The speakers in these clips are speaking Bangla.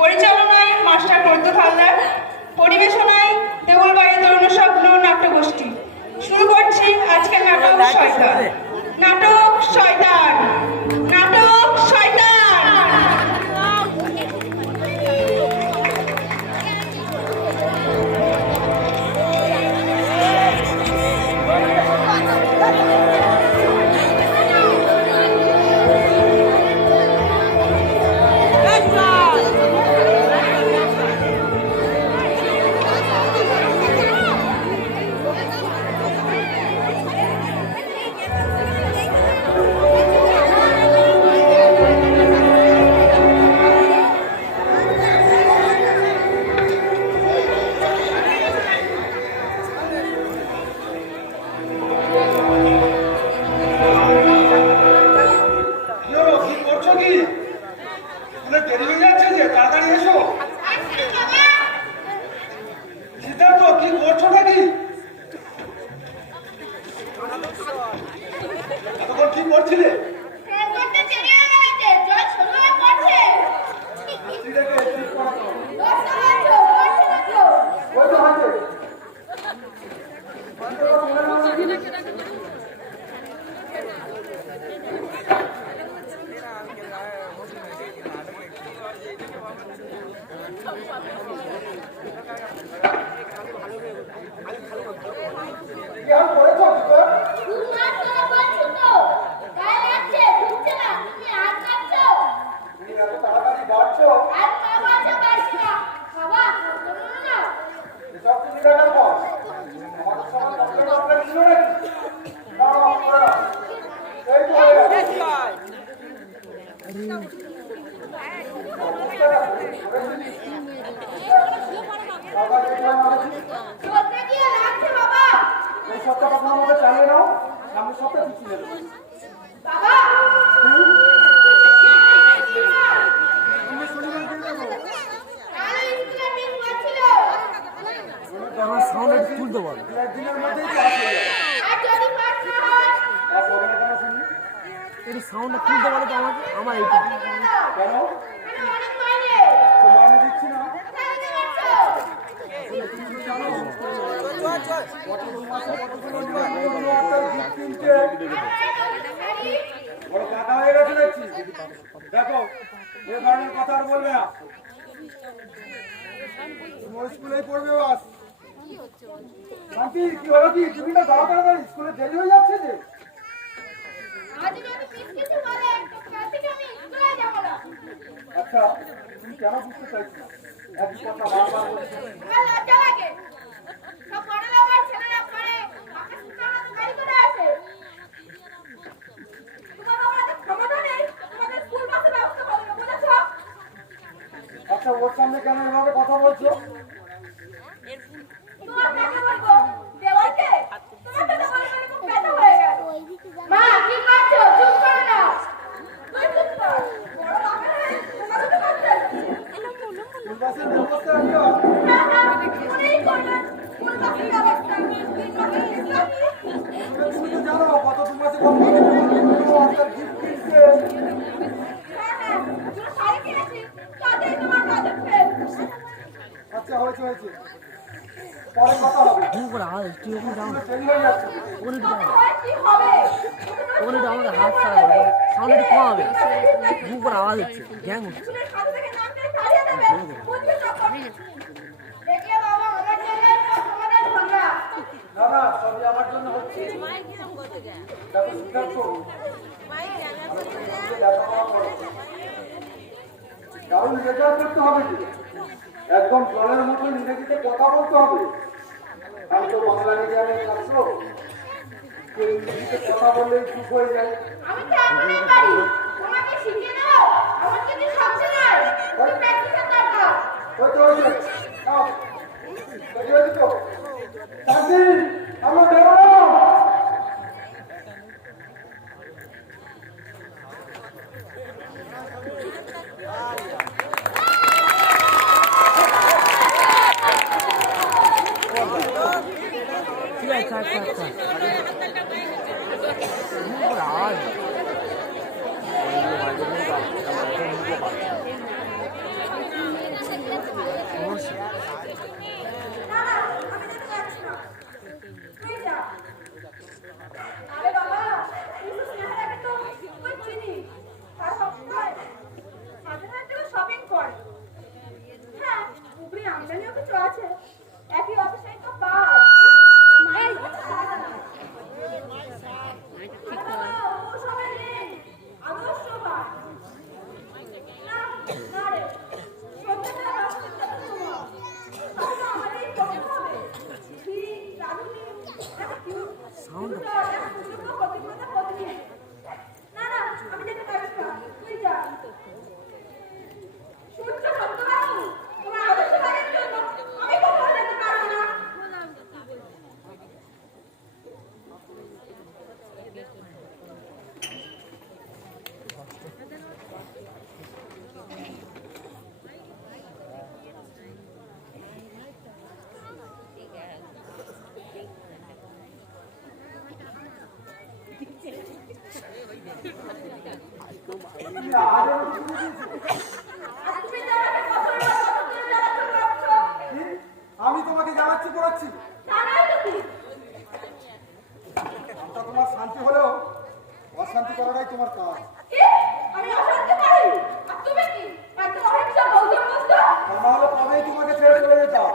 পরিচালনায় মাস্টার প্রদ্যুৎ হালদার, পরিবেশনায় দেউলবাড়ি তরুণ স্বপ্ন নাট্যগোষ্ঠী। শুরু করছি আজকের নাটক শয়তান। নাটক শয়তান, নাটক শয়তান। দেখো এ ধরনের কথা আর বলবে না, স্কুলেই পড়বে বাস। শান্তি কি হলো কি তুমি না দাঁড়া তাড়াতাড়ি স্কুলে দেরি হয়ে যাচ্ছে যে। আচ্ছা তুমি কেন বুঝতে চাইছো না? একই কথা বারবার বলছো। আচ্ছা ওর সামনে কেন এভাবে কথা বলছো? আচ্ছা হয়েছে হয়েছে, পরে কথা হবে। আমাকে হাত ছাড়া সামনে একটু কম হবে, ঘুম করে আওয়াজ হচ্ছে, গ্যাং হচ্ছে। না না সবই আমার জন্য হচ্ছে। কারণ রেজাল্ট করতে হবে কি, একদম জলের মতো ইংরেজিতে কথা বলতে হবে। আমি তো বাংলা মিডিয়ামের ছাত্র, ইংরেজিতে কথা বললেই চুপ হয়ে যায়। তুমি আজও শুনে দিয়েছো? কি? আমি তোমাকে জানাচ্ছি পড়াচ্ছি। তা তোমার শান্তি হলেও অশান্তি করাটাই তোমার কাজ। তাহলে কবেই তোমাকে ছেড়ে চলে যেতাম।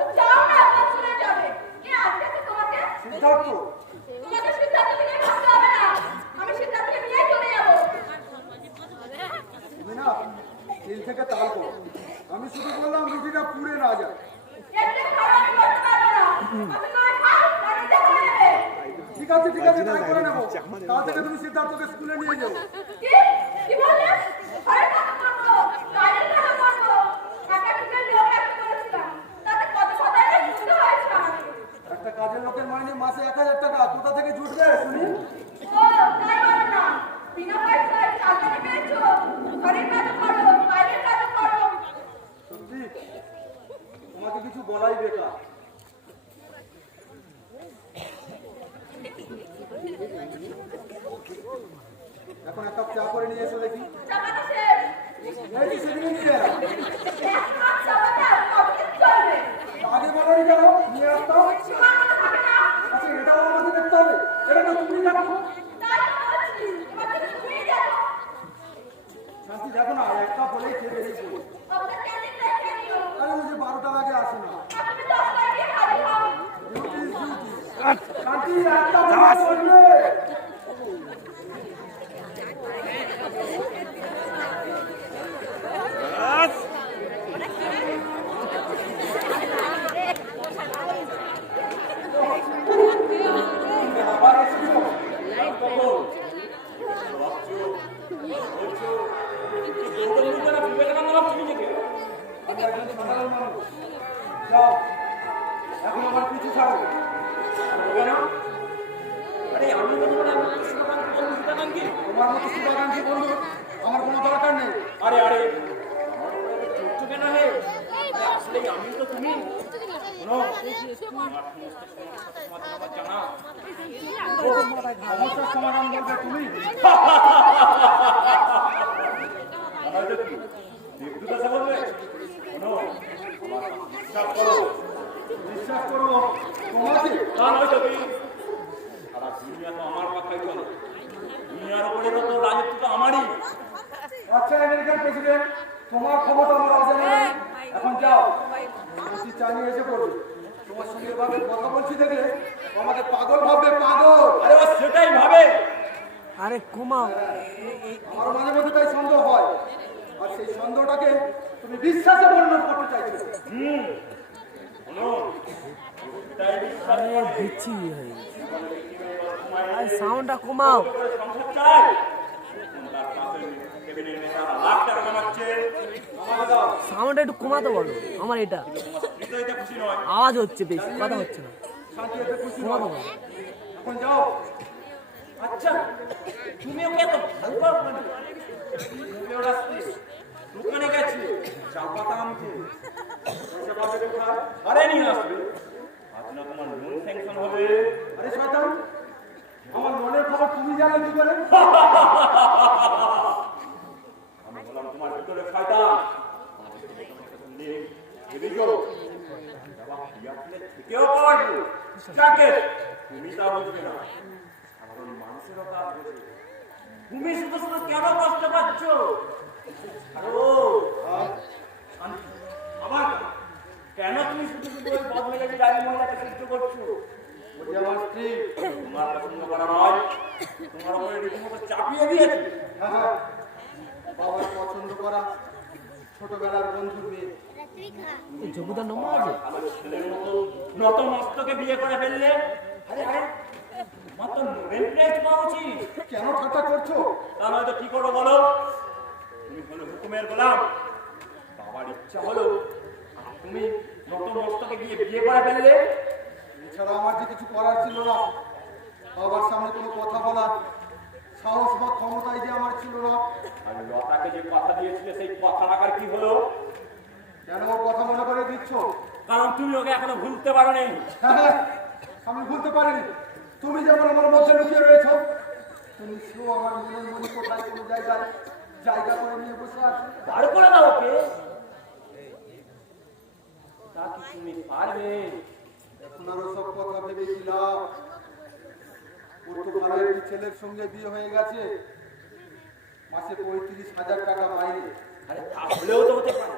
সিদ্ধার্থ, তুমি না দিল থেকে তাল করো। আমি শুধু বললাম রুটিটা পুড়ে না যায়। ঠিক আছে ঠিক আছে, তাই করে নেবো। কাল থেকে তুমি সিদ্ধার্থকে স্কুলে নিয়ে যাও। একটা কাজের লোকের মাইনে মাসে 1000 টাকা কোথা থেকে জুটবে শুনি? সত্যি তোমাকে কিছু বলাই বেকার। এখন এক কাপ চা করে নিয়ে এসো দেখি। এই যে সেদিনে নিয়ে এলাম। আগে বলোনি কেন নিয়ে আসতাম? আচ্ছা এটাও আমাকে দেখতে হবে। এটা তো তুমি জানো। শান্তি দেখো না, এক কাপ হলেই খেয়ে বেরিয়ে পড়ি। আরে ওই যে 12টার আগে আসে না। শান্তি একটা বলবে। যাও এখন আমার পিছু ছাড়ো। আরে আমি তো তোমার তোমার মতো শুভাকাঙ্ক্ষী বন্ধু আমার কোনো দরকার নেই। আরে আরে চোখ কেন হে? আসলে আমি তো তুমি শোনো, জানা সমস্যার সমাধান বলবে তুমি। বিশ্বাস করো, বিশ্বাস করো তোমাকে। তা নয় তুমি সারা দুনিয়া তো আমার কথাই চলে। দুনিয়ার উপরে তো রাজত্ব তো আমারই। আচ্ছা আমেরিকান প্রেসিডেন্ট, তোমার ক্ষমতা আমার অজানা নেই। এখন যাও, বেশি চালিয়ে এসে পড়বে। তোমার সঙ্গে এভাবে কথা বলছি দেখলে আমাকে পাগল ভাববে, পাগল। আরে ও সেটাই ভাবে। আরে কমাও। আমার মাঝে মধ্যে তাই সন্দেহ হয়, আর সেই সন্দেহটাকে তুমি বিশ্বাসে পরিণত করতে চাইছো। শোনো, এটাই বিশ্বাস আরে করে। বিচ্ছি হয়ে গেছে। আরে সাউন্ডটা কমাও। সংসার চাই। তার পাশে টেবিলের নেতারা লাখ টাকা কামাচ্ছে। আমাকে দাও। সাউন্ডটা একটু কমাতে বলো। আমার এটা তোমার স্ত্রী তো এতে খুশি নয়। আওয়াজ হচ্ছে বেশি, কথা হচ্ছে না। শান্তি এতে খুশি কমাতে নয়। বলো। এখন যাও। আচ্ছা তুমি ওকে এত ভালো পাও কেন? তুমি ওর স্ত্রী দোকানে গেছি চা পাতা আনতে। পয়সা পাবে কোথায়? আরে নিয়ে আসবে। আজ না তোমার লোন স্যাংশন হবে। আরে শয়তান, আমার মনের খবর তুমি জানো কি করে? আমি বললাম তোমার ভিতরে শয়তান। এদিকেও কেউ পারবো যাকে তুমি তা বুঝবে না। কারণ মানুষেরও কাজ বোঝে। তুমি শুধু শুধু কেন কষ্ট পাচ্ছ? আরো শান্তি আমার কেন তুমি শুধু শুধু ওই বদমেজাজি গাড়ি মহিলাকে সহ্য করছো? ওই আমার স্ত্রী। তোমার পছন্দ করা নয়, তোমার উপরে রীতিমতো চাপিয়ে দিয়েছে। হ্যাঁ হ্যাঁ, বাবার পছন্দ করা ছোটবেলার বন্ধুর মেয়ে। এই জগুদার নম্বর আছে? ভালো ছেলের মতো নত মস্তকে বিয়ে করে ফেললে। আরে আরে মাত্র নোবেল প্রাইজ পাওয়া উচিত। কেন ঠাট্টা করছো? তা নয়তো কি করো বলো? তুমি হলো হুকুমের গোলাম। বাবার ইচ্ছা হলো আর তুমি নত মস্তকে গিয়ে বিয়ে করে ফেললে। এছাড়া আমার যে কিছু করার ছিল না। বাবার সামনে কোনো কথা বলার সাহস বা ক্ষমতাই যে আমার ছিল না। আর লতাকে যে কথা দিয়েছিলে সেই কথা রাখার কি হলো? কেন ওর কথা মনে করে দিচ্ছ? কারণ তুমি ওকে এখনো ভুলতে পারো নি। হ্যাঁ হ্যাঁ, আমি ভুলতে পারিনি। তুমি যেমন আমার মধ্যে লুকিয়ে রয়েছো, তুমি সেও আমার মনের মনে কোথায় কোনো জায়গায় জায়গা করে নিয়ে বসে আছে। বার করে দাও ওকে। তা কি তুমি পারবে? এখন আরো সব কথা ভেবে কি লাভ? ওর তো ভালো একটি ছেলের সঙ্গে বিয়ে হয়ে গেছে, মাসে 35,000 টাকা মাইনে। আরে তাহলেও তো হতে পারে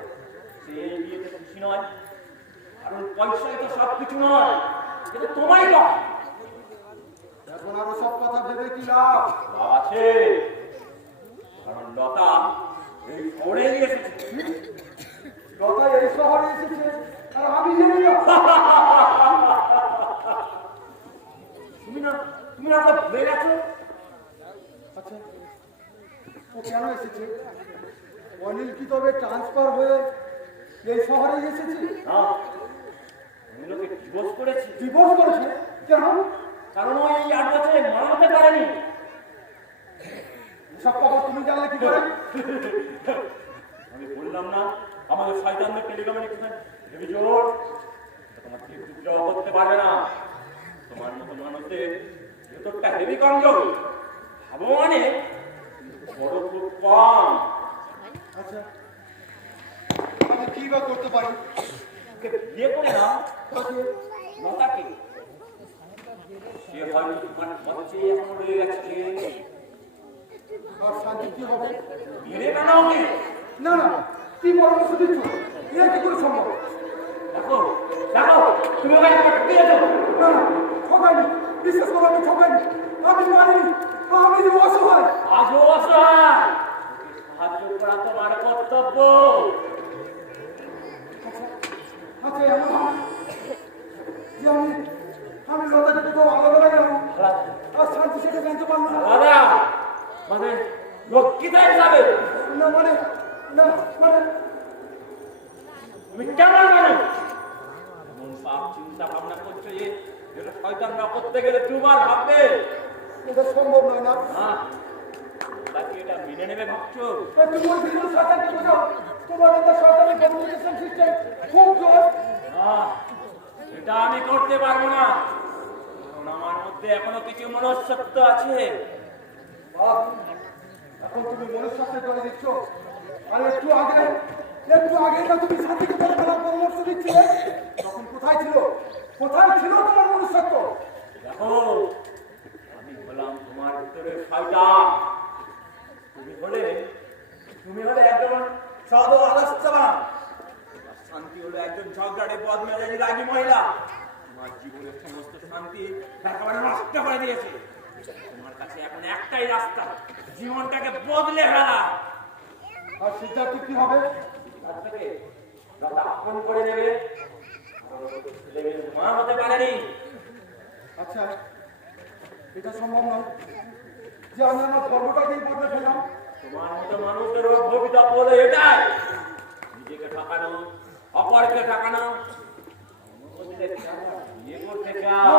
সে এই বিয়েতে খুশি নয়, কারণ পয়সাই তো সব কিছু নয়, এটা তোমারই নয়। এখন আরো সব কথা ভেবে কি লাভ? লাভ আছে, কারণ লতা এই শহরে এসেছে। লতা এই শহরে এসেছে আর আমি জানি না। তুমি না তো ভুলে গেছো। আচ্ছা, ও কেন এসেছে? অনিল কি তবে ট্রান্সফার হয়ে এই শহরে এসেছে? না, আমি লোকে ডিভোর্স করেছি। ডিভোর্স করেছে? কেন? কারণ ওই 8 বছরে মানাতে পারেনি। সব কথা তুমি জানলে কি করে? আমি বললাম না আমাদের শয়তানদের টেলিকমিউনিকেশন হেভি জোর, তোমার ঠিক বিদ্রোহ করতে পারবে না। তোমার মতো মানুষদের ভেতরটা হেভি কমজোর, ভাবো মানে বড় খুব কম। আচ্ছা, আমি কি বা করতে পারি? ওকে বিয়ে করে না তাকে লতাকে, সে হয়তো তোমার মধ্যে এখনো রয়ে গেছে। আর শান্তি কি হবে? মেরে কেন ওকে? না না, কি পরামর্শ দিচ্ছ? এটা কি করে সম্ভব? দেখো দেখো, তুমি ওকে একবার দিয়েছো। না না, ঠকাইনি, বিশ্বাস করো আমি ঠকাইনি, আমি মারিনি, আমি যে অসহায়। আজও অসহায়, সাহায্য করা তোমার কর্তব্য। আচ্ছা, এমন হয় যে আমি লতাকে কোথাও আলাদা গেলাম আর শান্তি সেটা জানতে পারলো না। দাদা মানে লক্ষ্মীতা হিসাবে না মানে, না মানে তুমি কেমন মানুষ? এমন পাপ চিন্তা ভাবনা করছো যে যেটা শয়তানরা করতে গেলে দুবার ভাববে। এটা সম্ভব নয় না। হ্যাঁ, বাকি এটা মেনে নেবে ভাবছো? তুমি ওই ভিডিও সাথে বোঝাও, তোমার এটা সরকারি কমিউনিকেশন সিস্টেম খুব জোর। এটা আমি করতে পারবো না, কারণ আমার মধ্যে এখনো কিছু মনস্তত্ব আছে। বাহ, এখন তুমি মনুষ্যত্বের জন্য দিচ্ছ, আর একটু আগে না তুমি শান্তিকে ধরে ফেলার পরামর্শ দিচ্ছিলে, তখন কোথায় ছিল তোমার মনুষ্যত্ব? দেখো, আমি হলাম তোমার ভিতরের শয়তান, তুমি হলে একজন সদ আলস্যবান, আর শান্তি হলো একজন ঝগড়াটে বদমেজাজি রাগী মহিলা। তোমার জীবনের সমস্ত শান্তি একেবারে নষ্ট করে দিয়েছে। তোমার কাছে এখন একটাই রাস্তা, জীবনটাকে বদলে ফেলা। আর সিদ্ধার্থ কি হবে? তার থেকে লতা আপন করে নেবে, ছেলেমেয়ে মা হতে পারেনি। আচ্ছা, এটা সম্ভব নয় যে আমি আমার ধর্মটাকেই বদলে ফেললাম। তোমার মতো মানুষের ভবিতা বলে এটাই, নিজেকে ঠকানো, অপরকে ঠকানো, বিয়ে করতে চাও।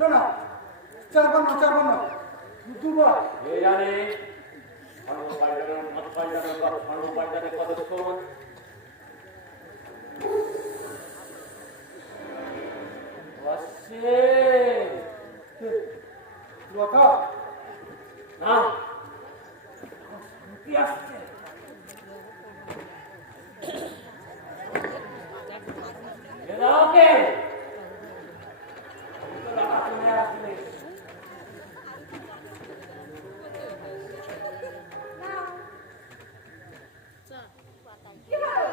না না, চারবার না, দুবার। কে জানে ধর্মপাল্টানোর মত পাল্টানোর বা ধর্মপাল্টানোর কতক্ষণ। লতা, না কি আসছে? ওকে কি হলো?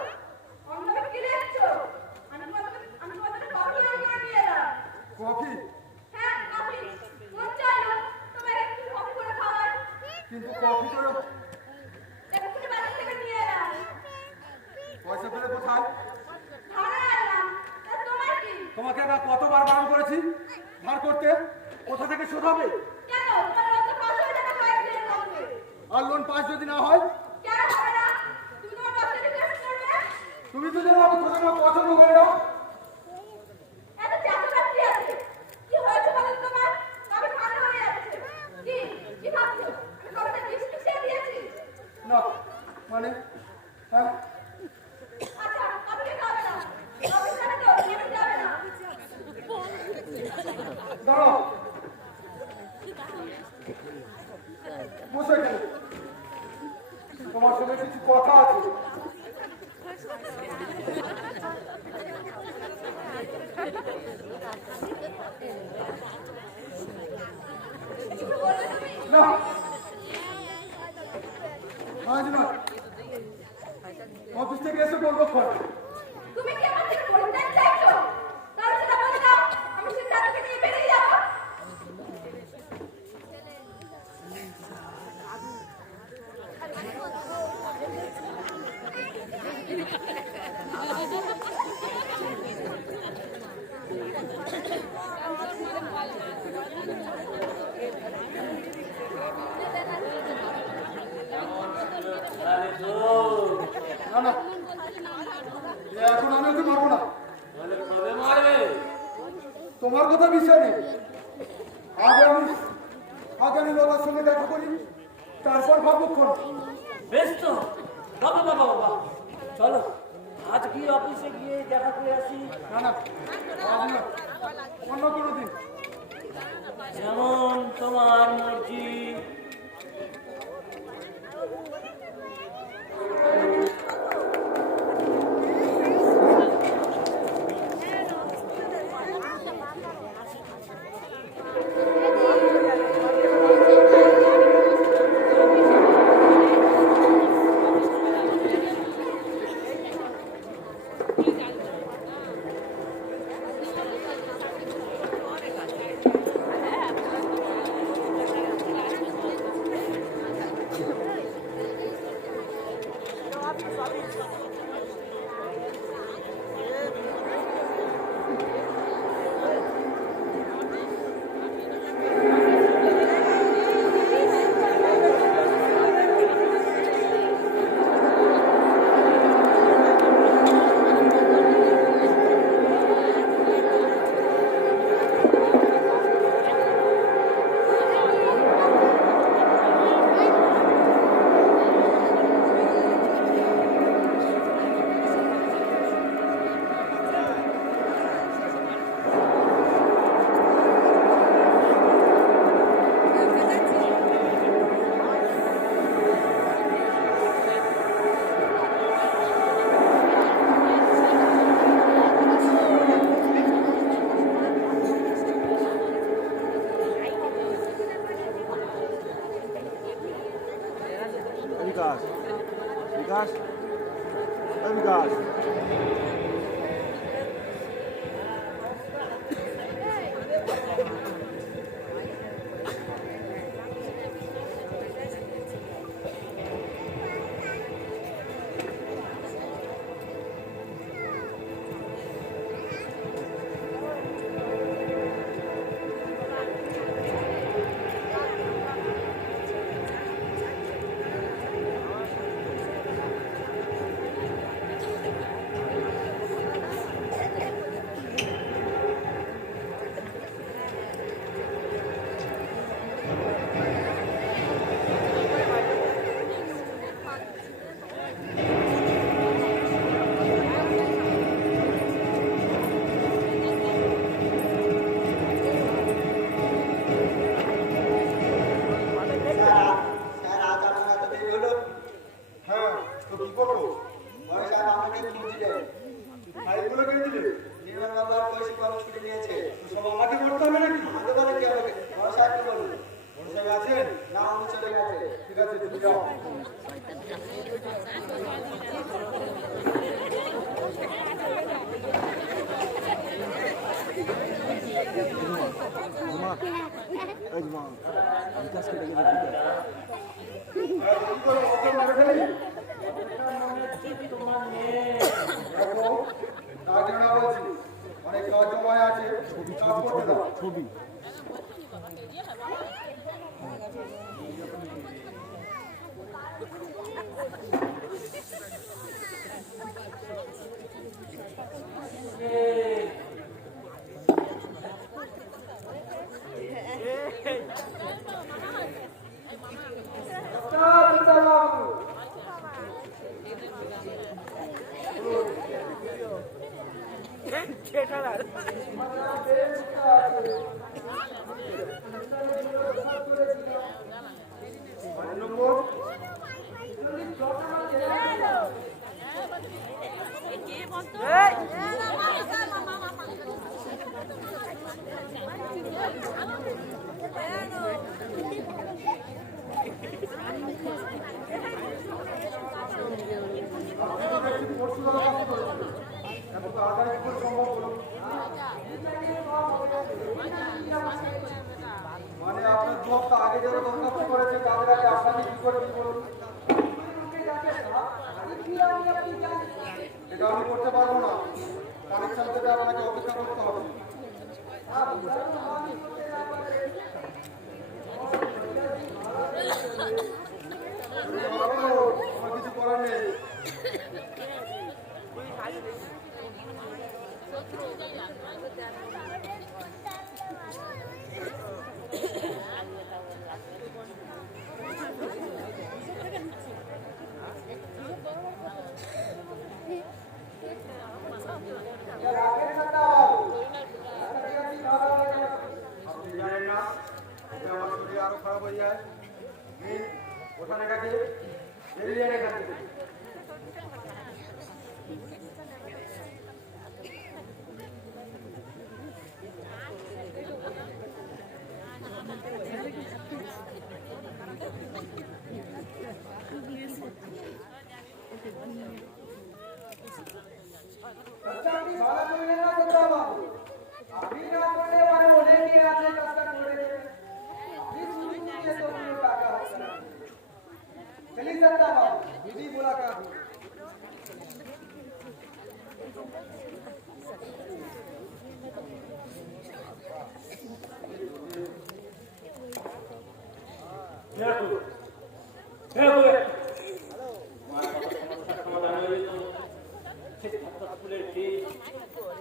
অন্যভাবে কি দেখছো? আমি তোমাদের কফি অর্ডার করে নিয়ে এলাম। কফি? হ্যাঁ, কফি। মন চাইলো তোমার একটু কফি করে খাওয়ার। কিন্তু কফি তো এক্ষুনি বাজার থেকে নিয়ে এলাম। পয়সা পেলে কোথায়? ধারে এলাম। তা তোমার কি? তোমাকে আমি কতবার বারণ করেছি ধার করতে? কোথা থেকে শোধ হবে? কেন? তোমার লোন তো পাস হয়ে যাবে কয়েকদিনের মধ্যে। আর লোন পাস যদি না হয়? কেন হবে না? তুমি তোমার বসকে রিকোয়েস্ট করবে? তুমি তো যেন আমি কোথাও পছন্দ করে নাও। এত চাপা কি আছে? কি হয়েছে বলো তোমার? কবে ঠান্ডা হয়ে যাচ্ছে? কি ভাবছো? আমি কবে বিষ মিশিয়ে দিয়েছি? না মানে, হ্যাঁ আচ্ছা, কবে খাবে না? কবে খাবে তো? কেন যাবে না? দাঁড়াও। বসে এখানে, তোমার সঙ্গে কিছু কথা আছে। কিছু বলবে তুমি? না, আজ না, অফিস থেকে এসে বলবো ফোন। তুমি কি আমার থেকে পরিত্যাগ চাইছো? তাহলে সেটা বলে দাও, আমি সিদ্ধার্থকে নিয়ে বেরিয়ে যাবো। আরে তো না না, এখন আমি ওকে মারবো না। তাহলে কবে মারবে? তোমার কথা বিষয় নেই। আগে আমি বাবার সঙ্গে দেখা করি, তারপর ভাববো ফোন। বেশ তো, বাবা বাবা বাবা, চলো আজ কি অফিসে গিয়ে দেখা করে আসি। না না, আজ না, অন্য কোনো দিন। যেমন তোমার মর্জি। विकास विकास विकास विकास के लगे অনেক কাজ জমায় আছে, কাজ করতে দাও। ছবি মানে আপনার দু হপ্তাহ আগে যারা দরখাস্ত করেছে তাদের আগে আপনাকে কি করে দিই বলুন? এটা আমি করতে পারবো না। কানেকশন থেকে আপনাকে অপেক্ষা করতে হবে। আমার কিছু করার নেই। আপনি জানেন না যে আমার শরীর আরো খারাপ হয়ে যায়। ওখানে কাছে বেরিয়ে যায় এখান থেকে। আপনি ভালো করলেন না তো বাবু, আপনি না করলে মানে অনেকেই আছে কাজটা করে দেবে। ये तो मेरे काका है। चलिए सकता बाबू, दीदी बोला का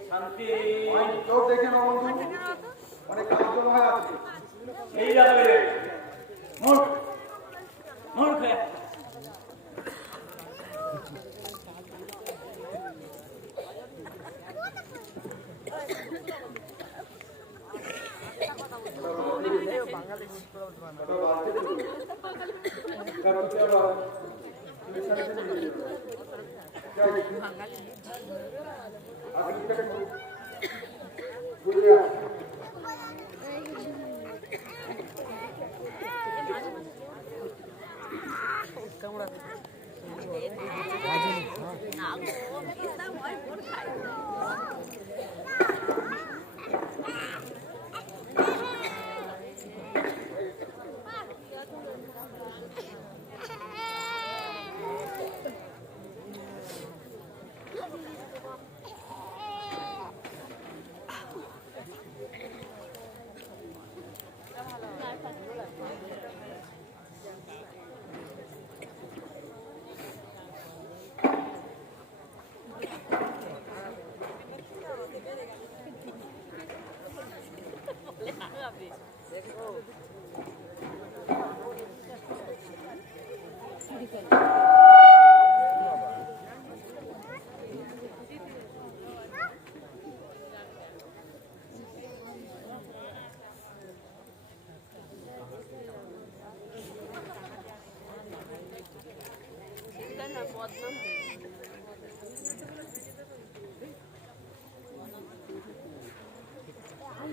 শান্তি কেউ দেখে না বন্ধু, অনেক কাজ জমা হয়ে আছে। এই যাবে মূর্খ মূর্খ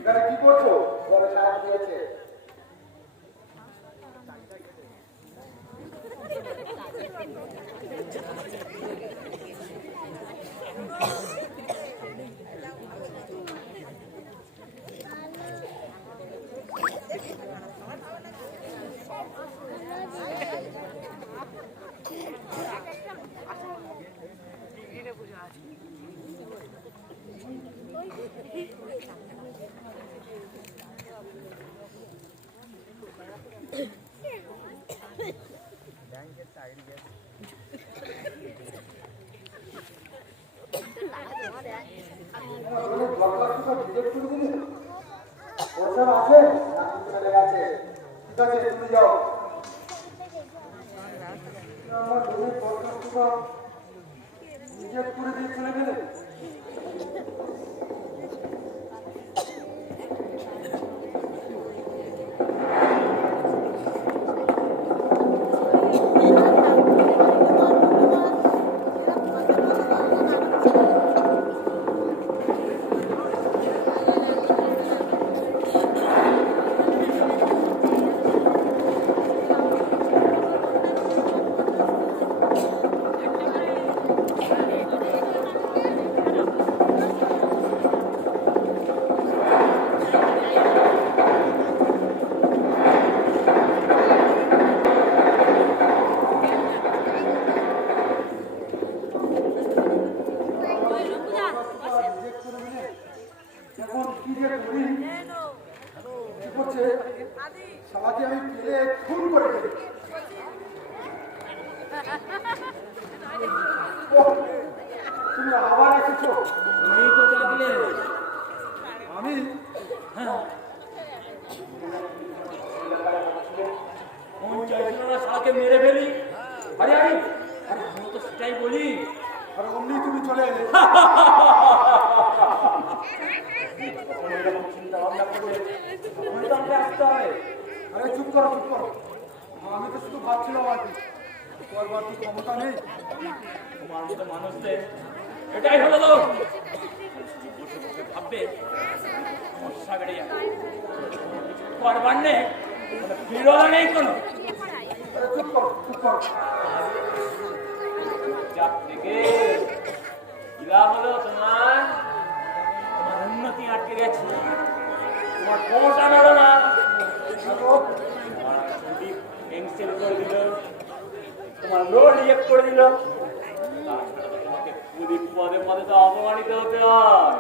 এখানে কি করছো? বড় সাহেব দিয়েছে। ওহ, তুমি আবার এসেছো। এই তো ডাকলে। আমি হ্যাঁ। মন চাইছিল না শালাকে মেরে ফেলি। আরে আরে আরে আমি তো সেটাই বলি। আর অমনি তুমি চলে এলে। তখন এরকম চিন্তা ভাবনা করলে তখনই তো আমাকে আসতে হবে। আরে চুপ করো, চুপ করো। আমি তো শুধু ভাবছিলাম আর কি, করবার তো ক্ষমতা নেই। তোমার মতো মানুষদের এটাই হলো তো বসে বসে ভাববে সমস্যা বেড়ে যাবে। করবার নেই, বিরোধ নেই কোনো। আরে চুপ করো, চুপ করো। চাপ থেকে ইলা হলো তোমার তোমার উন্নতি আটকে গেছে, তোমার প্রমোশন হলো না, তোমার ছুটি ক্যান্সেল করে দিল, তোমার লোন রিজেক্ট করে দিল। তাছাড়া তো তোমাকে পদে পদে তো অপমানিত হতে হয়।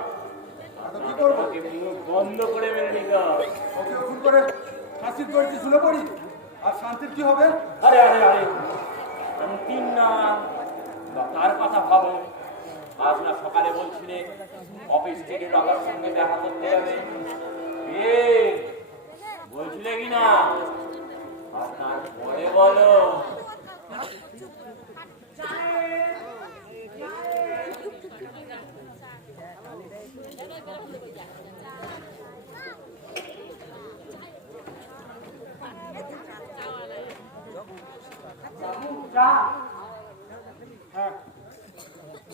তো কি করবো? তোমাকে মুখ বন্ধ করে মেনে নিতে হয়। ওকে ভুল করে ফাঁসির দড়িতে ঝুলে পড়ি, আর শান্তির কি হবে? আরে আরে আরে অন্তিম না বা তার কথা ভাবো। আজ না সকালে বলছিলে অফিস থেকে টাকার সঙ্গে দেখা করতে যাবে, বলছিলে কি না? আর তারপরে বলো হ্যাঁ,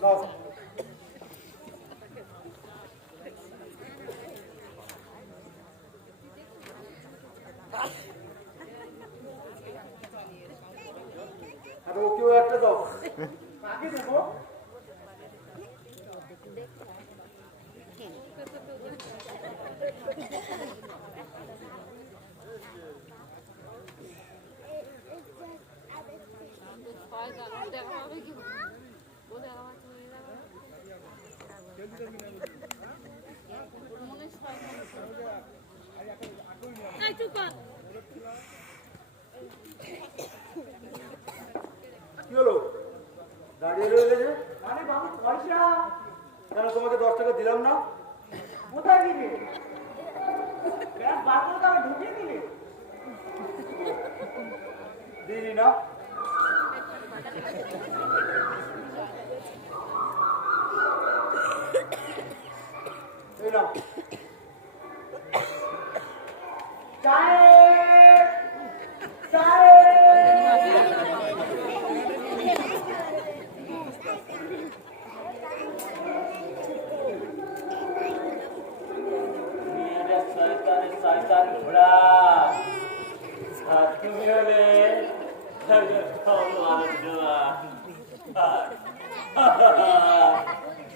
দাও। আর ওকেও একটা দাও। কাকে দেবো? কি হলো? দাঁড়িয়ে রইলে যে? আরে বাবু পয়সা কেন তোমাকে 10 টাকা দিলাম না? কোথায় দিলে? ব্যাগ বার করে তো আবার ঢুকিয়ে দিলে। দিইনি না? এই নাও। সাহেব! সাহেব! মেয়েরা শয়তানের শয়তান ঘোড়া, আর তুমি হলে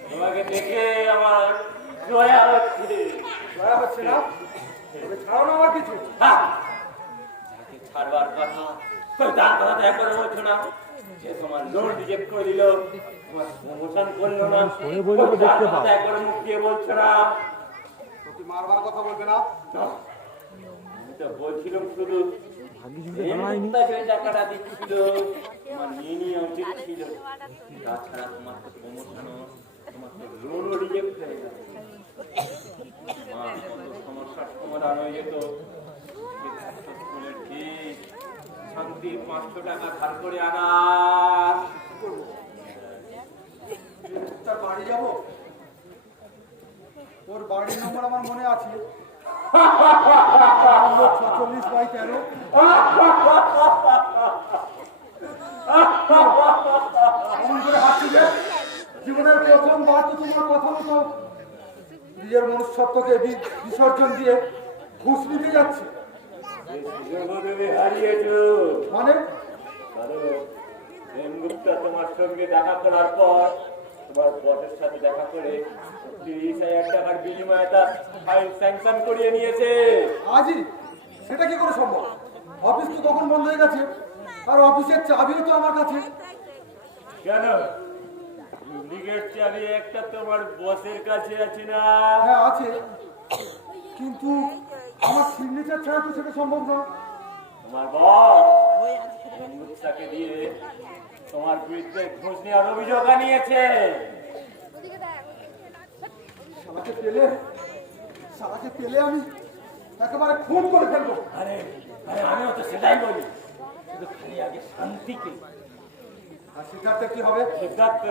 তোমাকে দেখে আমার দয়া হচ্ছে। দয়া হচ্ছে না? তবে ছাড়ো না আমার কিছু। যাকে ছাড়বার কথা তো তার কথা তো একবারও বলছো না। যে তোমার লোন রিজেক্ট করে দিল, তোমার প্রমোশন করলো না, তার কথা একবারও মুখ দিয়ে বলছো না। তোকে মারবার কথা বলবে না? আমি তো বলছিলাম শুধু এই মুহূর্তে যে টাকাটা দিচ্ছিল তোমার নিয়ে নেওয়া উচিত ছিল। তাছাড়া তোমার তো প্রমোশনও, তোমার তো লোনও রিজেক্ট হয়ে গেল। কত সমস্যার সমাধান হয়ে যেত। স্কুলের ফিস, শান্তির 500 টাকা ধার করে আনা। তার বাড়ি যাবো। ওর বাড়ির নম্বর আমার মনে আছে, 46/13। এমন করে হাসি যে জীবনের প্রথমবার তো তোমার কথা মতো নিজের মনুষ্যত্বকে বিসর্জন দিয়ে ঘুষ নিতে যাচ্ছি। তুমি হারিয়েছো মানে কারণ সেনগুপ্তা তোমার সঙ্গে দেখা করার পর তোমার বসের সাথে দেখা করে 30,000 টাকার বিনিময়ে তার ফাইল স্যাংশন করিয়ে নিয়েছে। আজই? সেটা কি করে সম্ভব? অফিস তো তখন বন্ধ হয়ে গেছে, আর অফিসের চাবিও তো আমার কাছে। কেন ডুপ্লিকেট চাবি একটা তোমার বসের কাছে আছে না? হ্যাঁ আছে, কিন্তু আমার সিগনেচার ছাড়া তো সেটা সম্ভব না। তোমার বস সেনগুপ্তাকে দিয়ে তোমার বিরুদ্ধে ঘুষ নেওয়ার অভিযোগ আনিয়েছে। শালাকে পেলে আমি একেবারে খুন করে ফেলবো। আরে আরে আমিও তো সেটাই বলি, কিন্তু খালি আগে শান্তিকে। আর সিদ্ধার্থের কি হবে? সিদ্ধার্থ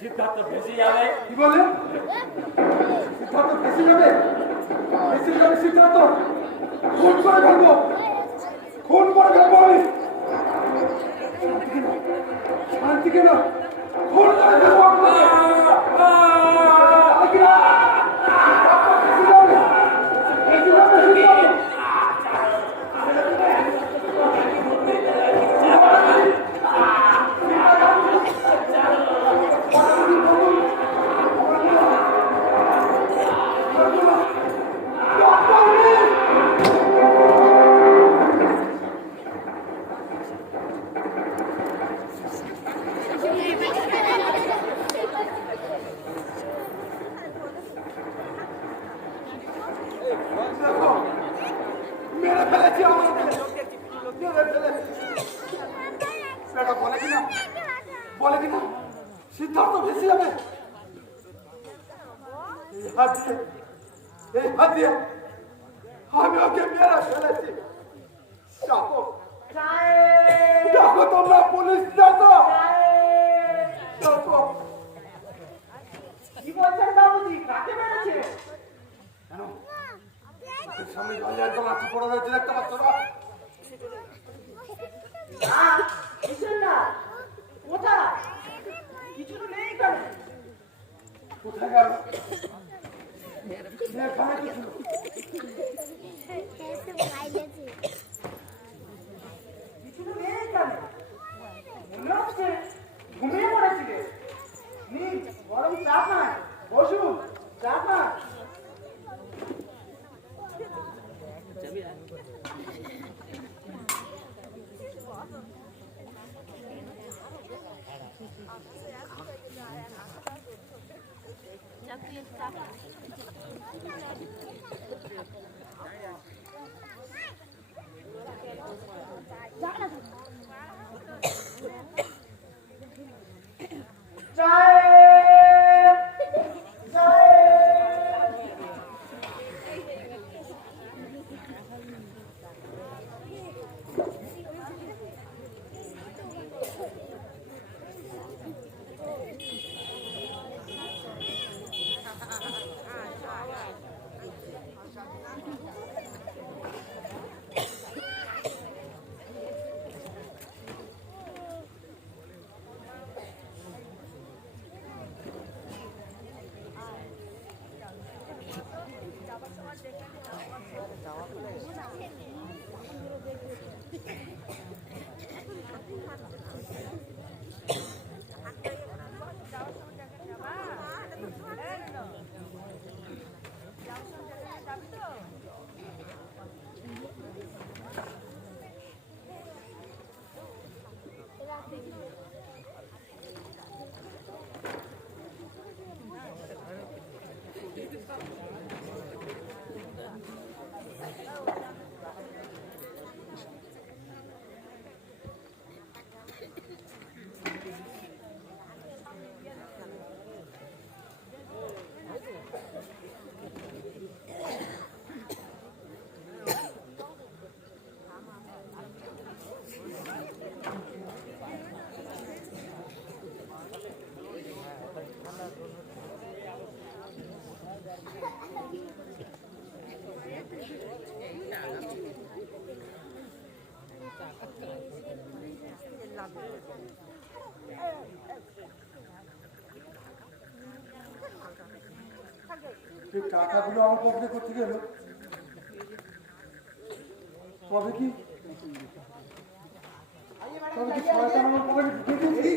সিদ্ধার্থ ভেসে যাবে। কি বলে? সিদ্ধার্থ ফেসে যাবে? ফেসে যাবে সিদ্ধার্থ? খুন করে ফেলবো, খুন করে ফেলবো আমি। শান্তিকে না, খুন করে ফেলবো আপনাকে। মেরে ফেলেছি আমাকে, মেরে ফেলেছি। সেটা বলে কিনা সিদ্ধার্থ ভেসে যাবে। এই হাত দিয়ে আমি ওকে মেরে ফেলেছি। ডাকো, ডাকো তোমরা পুলিশ, ডাকো, ডাকো। কি বলছেন বাবুজি, কাকে মেরেছে? কেন সামনে জলে একদম লাঠি পড়ে রয়েছে, দেখতে পাচ্ছ না? না, কিসের না? কোথায়? কিছু তো নেই এখানে। কোথায় গেল? এখানে কি ছিল? কিছু তো নেই এখানে। মনে হচ্ছে ঘুমিয়ে পড়েছিলে। নিন, গরম চা খান, বসুন, চা খান। এই টাকাগুলো আমার পকেটে করতে গেল, তবে কি শয়তান আমার পকেটে ঢুকে দিয়েছে?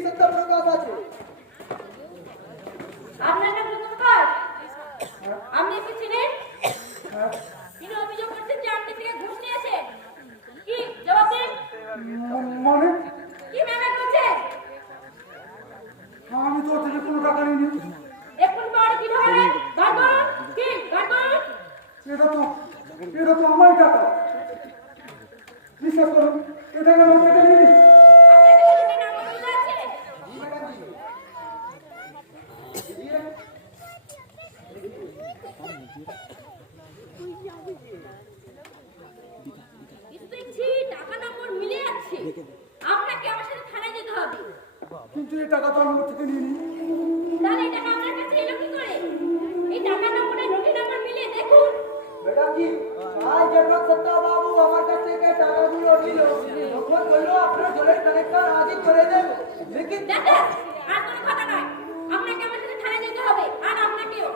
আপনার নাম নতুন কাজ? আপনি কি ছিলেন? তিনি অভিযোগ করছেন যে আপনি থেকে ঘুষ নিয়েছেন। কি জবাব দিন? মানে কি ম্যামের করছেন? আমি তো ওর থেকে কোনো টাকা নিইনি। এখন পাওয়ার কি ধরে? গান করুন। কি গান করুন? এটা তো আমারই টাকা। বিশ্বাস করুন, এটা আমি ওর থেকে নিইনি। কিন্তু এই টাকা তো আমি ওর থেকে নিয়ে নিই। তাহলে এই টাকা আপনার কাছে এলো কি করে? এই টাকা নম্বরে রুটি নাম্বার মিলিয়ে দেখুন। ম্যাডাম জি, আজ জনক সত্তা বাবু আমার কাছ থেকে টাকাগুলো নিল, তখন বললো আপনার জলের কানেকশন আজই করে দেবো। লেকিন দেখেন, আর কোনো কথা নয়। আপনাকে আমার সাথে থানায় যেতে হবে, আর আপনাকেও।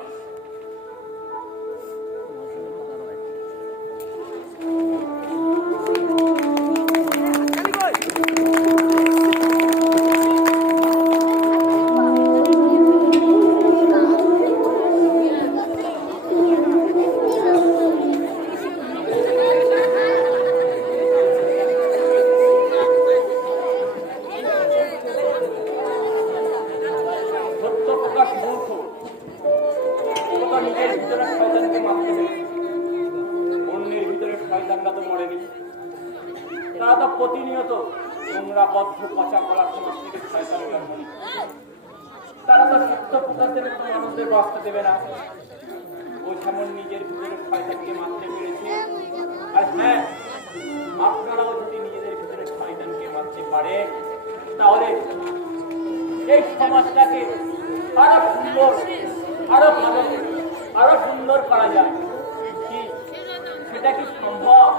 সত্য প্রকাশ মূর্খ, ও তো নিজের ভিতরে শয়তানকে মারতে পেরেছে। অন্যের ভিতরে শয়তানরা তো মরেনি। তারা তো প্রতিনিয়ত নোংরা বদ্ধ পচা করার সমাজ থেকে শয়তানকে জন্ম দিচ্ছে। তারা তো সত্য প্রকাশের মতো মানুষদের বাঁচতে দেবে না। ও যেমন নিজের ভিতরে শয়তানকে মারতে পেরেছে, আর হ্যাঁ, আপনারাও যদি নিজেদের ভিতরে শয়তানকে মারতে পারে, তাহলে এই সমাজটাকে আরো সুন্দর, আরো ভালো, আরো সুন্দর করা যায়। কি সেটা কি সম্ভব?